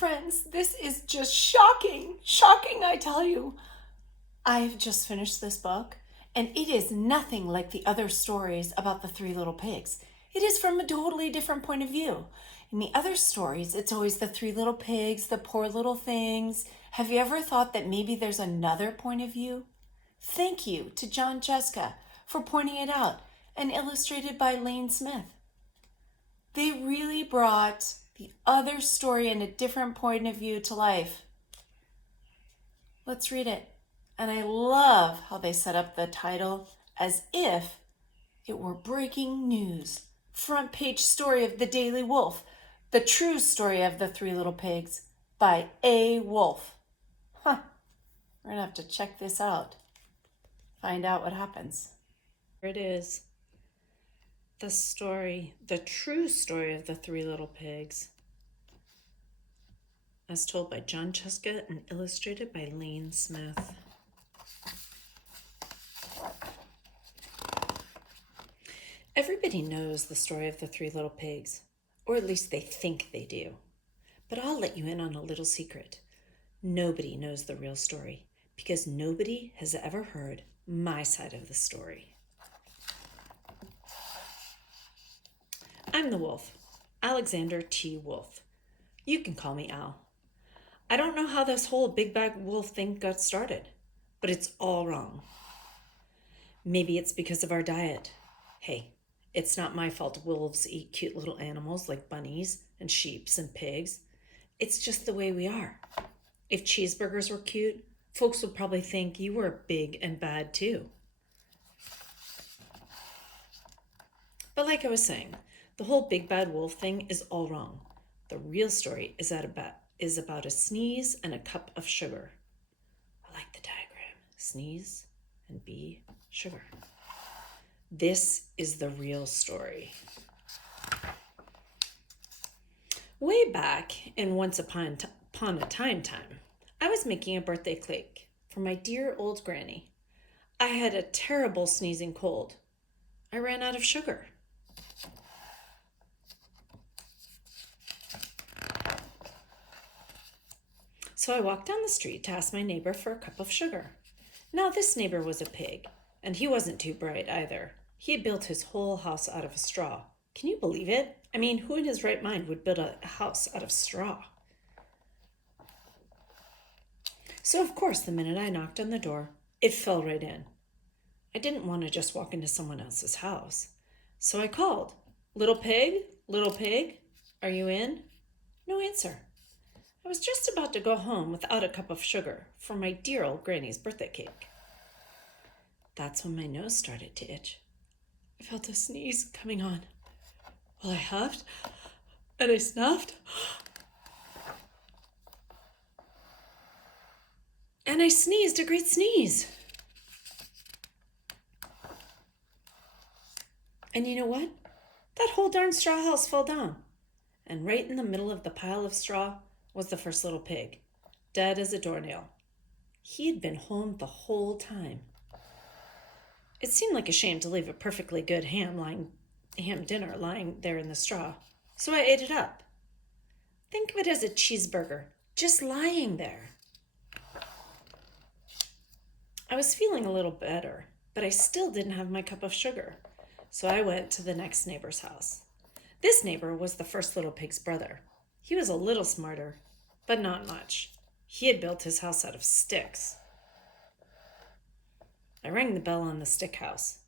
Friends, this is just shocking. Shocking, I tell you. I've just finished this book, and it is nothing like the other stories about the three little pigs. It is from a totally different point of view. In the other stories, it's always the three little pigs, the poor little things. Have you ever thought that maybe there's another point of view? Thank you to John Cheska for pointing it out, and illustrated by Lane Smith. They really brought the other story in a different point of view to life. Let's read it. And I love how they set up the title as if it were breaking news. Front page story of the Daily Wolf, the true story of the three little pigs by A. Wolf. We're gonna have to check this out. Find out what happens. Here it is. The story, the true story of the three little pigs, as told by Jon Cheska and illustrated by Lane Smith. Everybody knows the story of the three little pigs, or at least they think they do. But I'll let you in on a little secret. Nobody knows the real story because nobody has ever heard my side of the story. I'm the wolf, Alexander T. Wolf. You can call me Al. I don't know how this whole big bad wolf thing got started, but it's all wrong. Maybe it's because of our diet. Hey, it's not my fault wolves eat cute little animals like bunnies and sheeps and pigs. It's just the way we are. If cheeseburgers were cute, folks would probably think you were big and bad too. But like I was saying, the whole big bad wolf thing is all wrong. The real story is about a sneeze and a cup of sugar. I like the diagram. Sneeze and B, sugar. This is the real story. Way back in Once Upon a Time, I was making a birthday cake for my dear old granny. I had a terrible sneezing cold. I ran out of sugar. So I walked down the street to ask my neighbor for a cup of sugar. Now this neighbor was a pig, and he wasn't too bright either. He had built his whole house out of straw. Can you believe it? I mean, who in his right mind would build a house out of straw? So of course, the minute I knocked on the door, it fell right in. I didn't want to just walk into someone else's house. So I called, little pig, are you in? No answer. I was just about to go home without a cup of sugar for my dear old granny's birthday cake. That's when my nose started to itch. I felt a sneeze coming on. Well, I huffed and I snuffed. And I sneezed a great sneeze. And you know what? That whole darn straw house fell down. And right in the middle of the pile of straw was the first little pig, dead as a doornail. He had been home the whole time. It seemed like a shame to leave a perfectly good ham dinner lying there in the straw, so I ate it up. Think of it as a cheeseburger, just lying there. I was feeling a little better, but I still didn't have my cup of sugar, so I went to the next neighbor's house. This neighbor was the first little pig's brother. He was a little smarter, but not much. He had built his house out of sticks. I rang the bell on the stick house.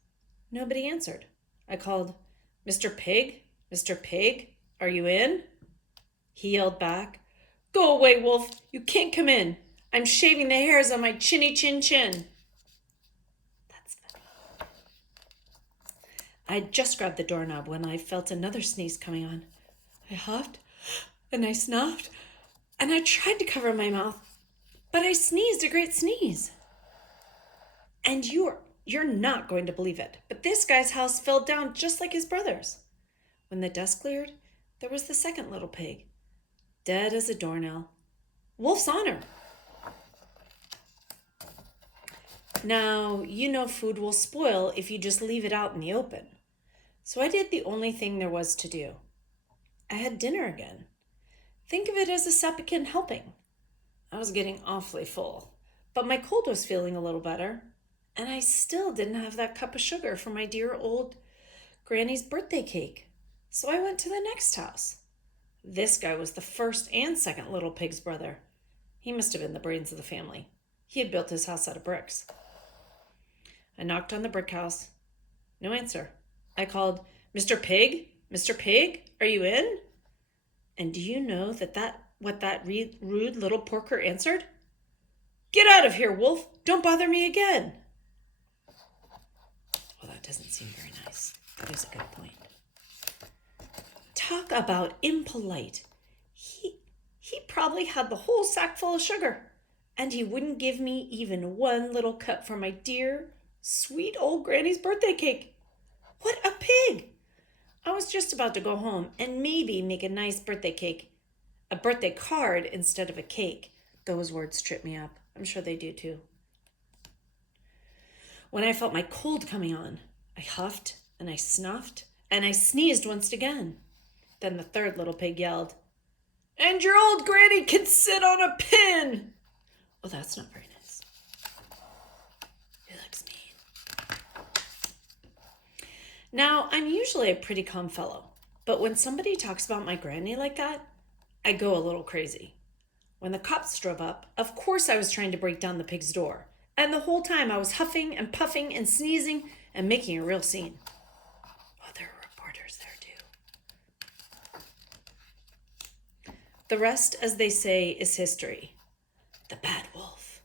Nobody answered. I called, Mr. Pig, are you in? He yelled back, Go away, wolf, you can't come in. I'm shaving the hairs on my chinny chin. That's funny. I had just grabbed the doorknob when I felt another sneeze coming on. I huffed and I snuffed and I tried to cover my mouth, but I sneezed a great sneeze. And you're not going to believe it, but this guy's house fell down just like his brother's. When the dust cleared, there was the second little pig, dead as a doornail. Wolf's honor. Now, you know food will spoil if you just leave it out in the open. So I did the only thing there was to do. I had dinner again. Think of it as a second helping. I was getting awfully full, but my cold was feeling a little better, and I still didn't have that cup of sugar for my dear old Granny's birthday cake. So I went to the next house. This guy was the first and second little pig's brother. He must have been the brains of the family. He had built his house out of bricks. I knocked on the brick house. No answer. I called, Mr. Pig? Mr. Pig? Are you in? And do you know what that rude little porker answered? Get out of here, wolf! Don't bother me again! Well, that doesn't seem very nice. That is a good point. Talk about impolite. He probably had the whole sack full of sugar, and he wouldn't give me even one little cup for my dear, sweet old Granny's birthday cake. What a pig! I was just about to go home and maybe make a nice birthday cake. A birthday card instead of a cake. Those words trip me up. I'm sure they do too. When I felt my cold coming on, I huffed and I snuffed and I sneezed once again. Then the third little pig yelled, And your old granny can sit on a pin! Oh, that's not very nice. He looks mean. Now, I'm usually a pretty calm fellow, but when somebody talks about my granny like that, I go a little crazy. When the cops drove up, of course I was trying to break down the pig's door, and the whole time I was huffing and puffing and sneezing and making a real scene. Oh, there were reporters there too. The rest, as they say, is history. The bad wolf.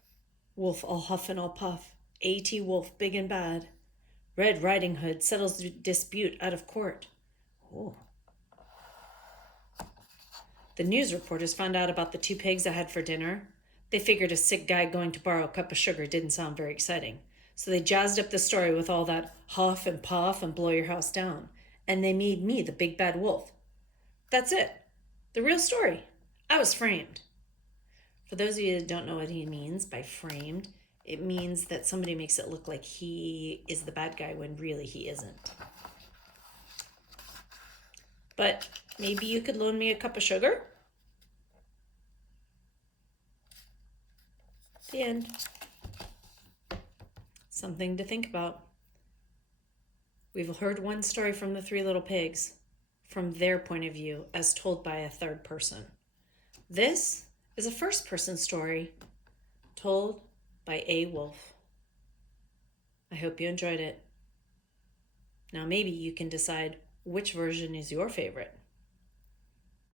Wolf all huff and all puff. A.T. Wolf, big and bad. Red Riding Hood settles the dispute out of court. Oh. The news reporters found out about the 2 pigs I had for dinner. They figured a sick guy going to borrow a cup of sugar didn't sound very exciting. So they jazzed up the story with all that huff and puff and blow your house down. And they made me the big bad wolf. That's it. The real story. I was framed. For those of you that don't know what he means by framed, it means that somebody makes it look like he is the bad guy when really he isn't. But maybe you could loan me a cup of sugar? The end. Something to think about. We've heard one story from the 3 little pigs, from their point of view, as told by a third person. This is a first-person story told by a wolf. I hope you enjoyed it. Now maybe you can decide which version is your favorite.